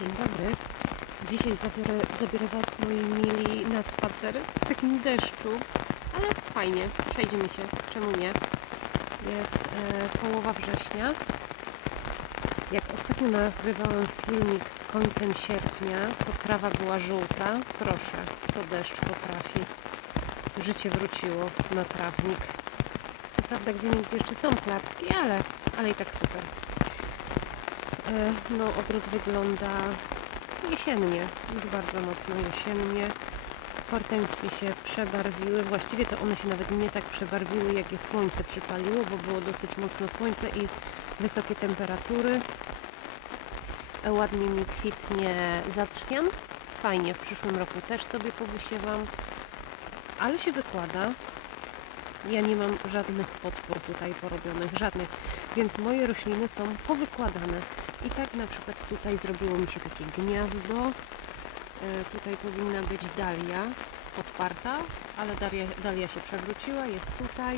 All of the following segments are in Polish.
Dzień dobry. Dzisiaj zabiorę, zabiorę Was, moi mili, na spacer w takim deszczu, ale fajnie, przejdziemy się, czemu nie. Jest e, połowa września. Jak ostatnio nagrywałem filmik końcem sierpnia, to trawa była żółta. Proszę, co deszcz potrafi. Życie wróciło na trawnik. Co prawda, gdzie jeszcze są placki, ale, ale i tak super. E, No, ogród wygląda jesiennie, już bardzo mocno jesiennie. Hortensje się przebarwiły, właściwie to one się nawet nie tak przebarwiły, jak je słońce przypaliło, bo było dosyć mocno słońce i wysokie temperatury. E, Ładnie mi kwitnie zatrwian. Fajnie, w przyszłym roku też sobie powysiewam, ale się wykłada. Ja nie mam żadnych podpór tutaj porobionych, żadnych, więc moje rośliny są powykładane. I tak na przykład tutaj zrobiło mi się takie gniazdo. E, Tutaj powinna być dalia podparta, ale dalia, dalia się przewróciła, jest tutaj,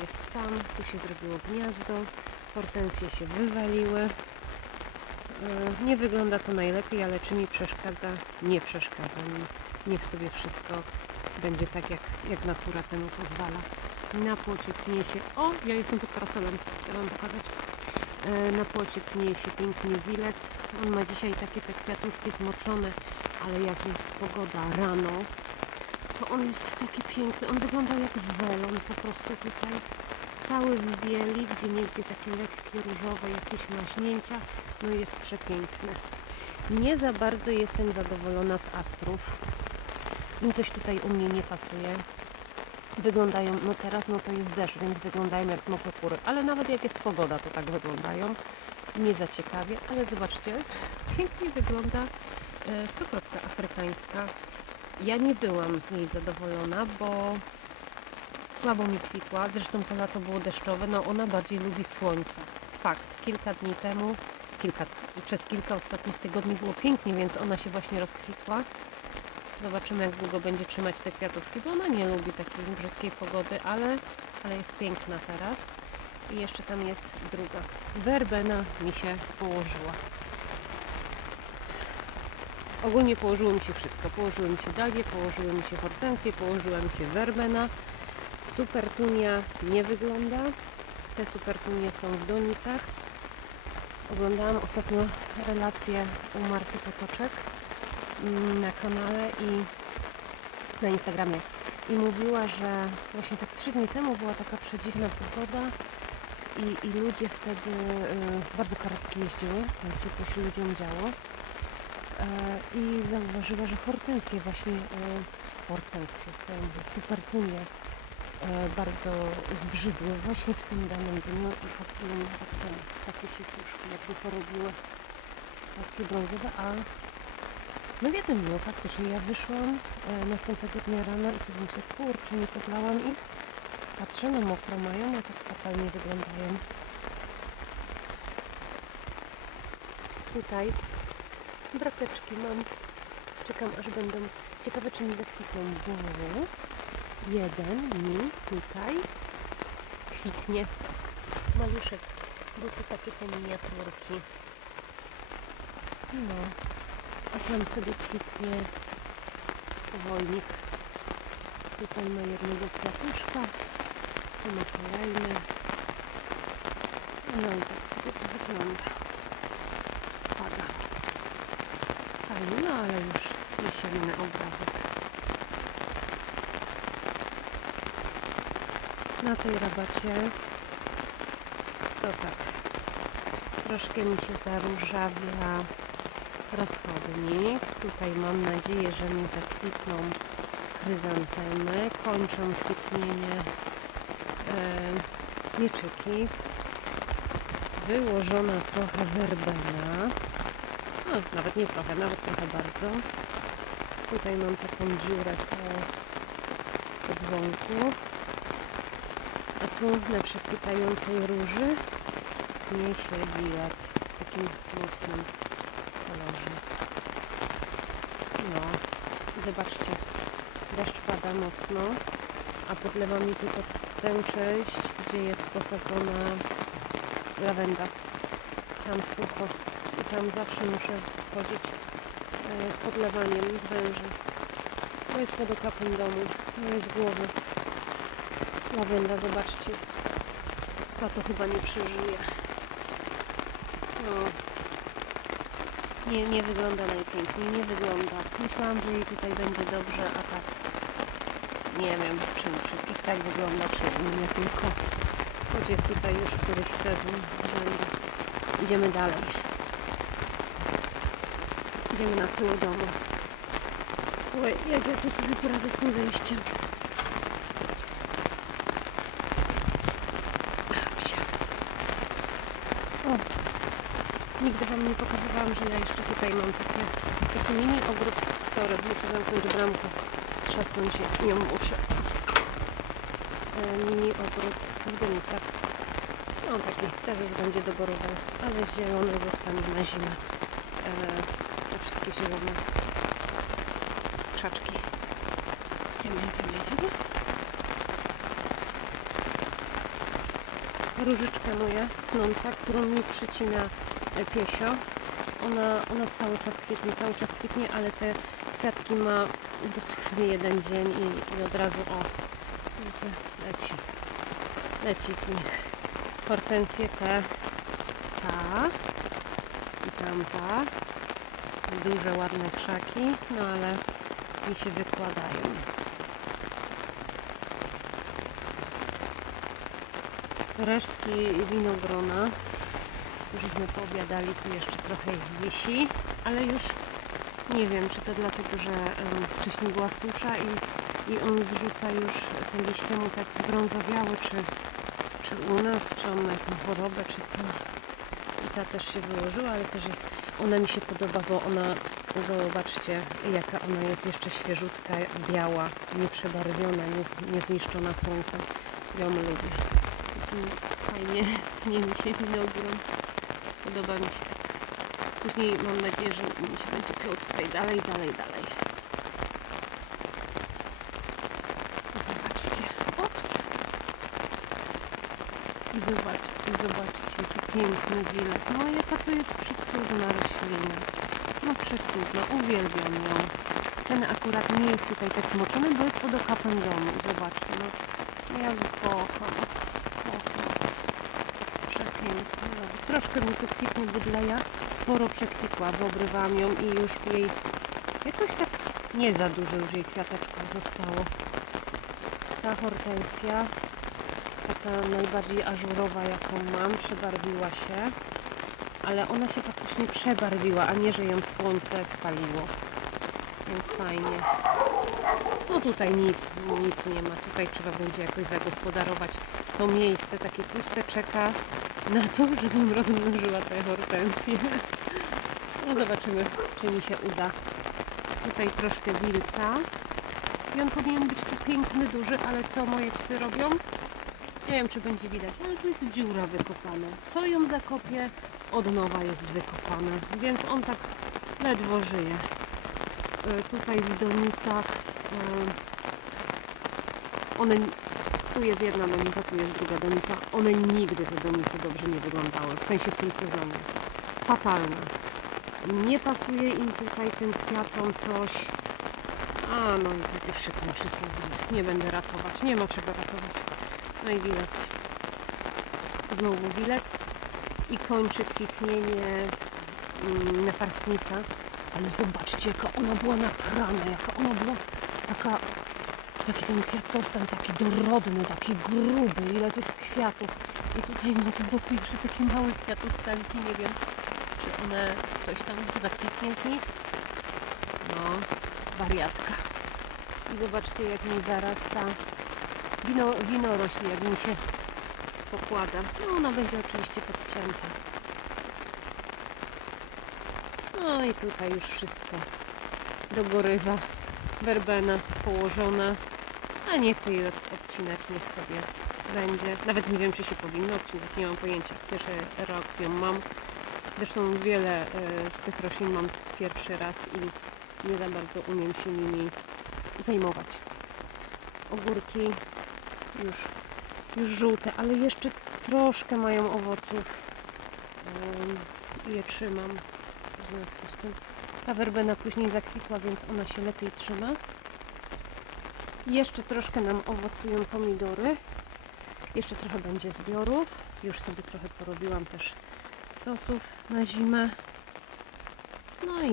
jest tam, tu się zrobiło gniazdo, hortensje się wywaliły. E, Nie wygląda to najlepiej, ale czy mi przeszkadza? Nie przeszkadza mi. Niech sobie wszystko będzie tak, jak, jak natura temu pozwala. Na płocie pnie się... O, ja jestem pod parasolem, chciałam pokazać. E, Na płocie pnie się pięknie wilec. On ma dzisiaj takie te kwiatuszki zmoczone, ale jak jest pogoda rano, to on jest taki piękny. On wygląda jak welon po prostu tutaj. Cały w bieli, gdzie niegdzie takie lekkie różowe jakieś maśnięcia. No jest przepiękny. Nie za bardzo jestem zadowolona z astrów. Im coś tutaj u mnie nie pasuje. Wyglądają, no teraz no to jest deszcz, więc wyglądają jak zmokłe kury. Ale nawet jak jest pogoda, to tak wyglądają. Nie za ciekawie, ale zobaczcie, pięknie wygląda e, stokrotka afrykańska. Ja nie byłam z niej zadowolona, bo słabo mi kwitła. Zresztą to lato było deszczowe, no ona bardziej lubi słońce. Fakt, kilka dni temu, kilka, przez kilka ostatnich tygodni było pięknie, więc ona się właśnie rozkwitła. Zobaczymy, jak długo będzie trzymać te kwiatuszki, bo ona nie lubi takiej brzydkiej pogody, ale, ale jest piękna teraz. I jeszcze tam jest druga. Werbena mi się położyła. Ogólnie położyło mi się wszystko. Położyły mi się dalie, położyły mi się hortensje, położyła mi się werbena. Supertunia nie wygląda. Te supertunie są w donicach. Oglądałam ostatnio relację u Marty Potoczek na kanale i na Instagramie i mówiła, że właśnie tak trzy dni temu była taka przedziwna pogoda i, i ludzie wtedy y, bardzo karetki jeździły, więc się coś ludziom działo. E, I zauważyła, że hortensje właśnie, y, hortensje, co ja mówię, supertunie e, bardzo zbrzydły właśnie w tym danym dniu i faktycznie tak samo, takie się suszki jakby porobiły, takie brązowe, a no jednym dniu faktycznie ja wyszłam e, następnego dnia rano i sobie myślę, kurczę, nie podlałam ich. Patrzę, no mokro mają, a tak fatalnie wyglądają. Tutaj brateczki mam. Czekam aż będą. Ciekawe czy mi zakwitną, bo jeden mi tutaj kwitnie. Maluszek, bo to takie te miniaturki. No, a tam sobie kwitnie powolnik. Tutaj ma jednego kwiatuszka, tu ma kolejny. No i tak sobie to wygląda. Pada. Fajny, no ale już jesienny obrazek. Na tej rabacie to tak. Troszkę mi się zaróżawia rozchodnik. Tutaj mam nadzieję, że mi zakwitną chryzantemy. Kończą kwitnienie e, mieczyki. Wyłożona trochę werbena. No, nawet nie trochę, nawet trochę bardzo. Tutaj mam taką dziurę po, po dzwonku. A tu na przekwitającej róży niesie biłac w takim mocnym kolorze. No, zobaczcie, deszcz pada mocno, a podlewa mi tylko tę część, gdzie jest posadzona lawenda. Tam sucho. i tam zawsze muszę chodzić e, z podlewaniem z węży. To jest pod okapem domu, to jest głowy. Ławenda, zobaczcie. Ta to chyba nie przeżyje. No. Nie, nie wygląda najpiękniej, nie wygląda. Myślałam, że jej tutaj będzie dobrze, a tak nie wiem, czy u wszystkich tak wygląda, czy u mnie tylko. Choć jest tutaj już któryś sezon rzędu. Idziemy dalej. Idziemy na tył domu. Oj, jak ja tu sobie poradzę z tym wyjściem. Psia. O, nigdy Wam nie pokazywałam, że ja jeszcze tutaj mam takie, taki mini ogród. Sorry, muszę zamknąć bramkę. Trzasnąć ją muszę. E, Mini ogród w Dynicach. No taki też już będzie doborowy, ale zielony zostanie na zimę. E, te wszystkie zielone krzaczki. Idziemy, idziemy, idziemy. Różyczka moja pnąca, którą mi przycina piesio. Ona, ona cały czas kwitnie, cały czas kwitnie, ale te kwiatki ma dosłownie jeden dzień i, i od razu o, widzicie, leci, leci z nich. Hortensje te, ta i tamta, duże ładne krzaki, no ale mi się wykładają. Resztki winogrona, żeśmy poobiadali, tu jeszcze trochę wisi, ale już nie wiem, czy to dlatego, że wcześniej była susza i, i on zrzuca już, te liście mu tak zbrązowiały, czy, czy u nas, czy on ma jakąś chorobę, czy co. I ta też się wyłożyła, ale też jest, ona mi się podoba, bo ona, zobaczcie, jaka ona jest jeszcze świeżutka, biała, nieprzebarwiona, nie, niezniszczona słońcem. Ja ją lubię. Taki fajnie, nie mi się winogron. Podoba mi się tak. Później mam nadzieję, że mi się będzie piął tutaj dalej, dalej, dalej. Zobaczcie. Ops. Zobaczcie, zobaczcie, jaki piękny wiles. No jaka to jest przecudna roślina. No przecudna, uwielbiam ją. Ten akurat nie jest tutaj tak zmoczony, bo jest pod okapem domu. Zobaczcie, no ja go kocham. Kocham. No, troszkę mi tu kwitnie bydleja. Sporo przekwitła, bo obrywałam ją i już jej jakoś tak nie za dużo już jej kwiateczków zostało. Ta hortensja, taka najbardziej ażurowa jaką mam, przebarwiła się. Ale ona się faktycznie przebarwiła, a nie, że ją słońce spaliło. Więc fajnie. No tutaj nic, nic nie ma. Tutaj trzeba będzie jakoś zagospodarować to miejsce takie puste czeka na to, żebym rozmnożyła te hortensje. No zobaczymy, czy mi się uda. Tutaj troszkę wilca. I on powinien być tu piękny, duży, ale co moje psy robią? Nie wiem, czy będzie widać, ale tu jest dziura wykopana. Co ją zakopię, od nowa jest wykopane. Więc on tak ledwo żyje. Y, Tutaj w donicach y, one tu jest jedna donica, tu jest druga donica. One nigdy te donice dobrze nie wyglądały, w sensie w tym sezonie. Fatalne. Nie pasuje im tutaj tym kwiatom coś. A no i tak już się kończy sezon. Nie będę ratować, nie ma czego ratować. No i wilec. Znowu wilec. I kończy kwitnienie mm. Ale zobaczcie, jaka ona była naprana, jaka ona była taka Taki ten kwiatostan, taki dorodny, taki gruby, ile tych kwiatów. I tutaj ma z boku jeszcze takie małe kwiatostanki, nie wiem, czy one coś tam zakwitnie z nich. No, wariatka. I zobaczcie, jak mi zarasta wino, winorośl, jak mi się pokłada. No, ona będzie oczywiście podcięta. No i tutaj już wszystko dogorywa. Werbena położona, a nie chcę jej od- odcinać, niech sobie będzie. Nawet nie wiem, czy się powinno odcinać, nie mam pojęcia. Pierwszy rok ją mam. Zresztą wiele e, z tych roślin mam pierwszy raz i nie za bardzo umiem się nimi zajmować. Ogórki już, już żółte, ale jeszcze troszkę mają owoców. I je trzymam. W związku z tym ta werbena później zakwitła, więc ona się lepiej trzyma. Jeszcze troszkę nam owocują pomidory. Jeszcze trochę będzie zbiorów. Już sobie trochę porobiłam też sosów na zimę. No i,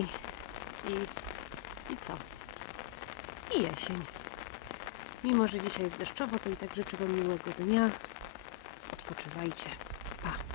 i, i co? I jesień. Mimo, że dzisiaj jest deszczowo, to i tak życzę Wam miłego dnia. Odpoczywajcie. Pa!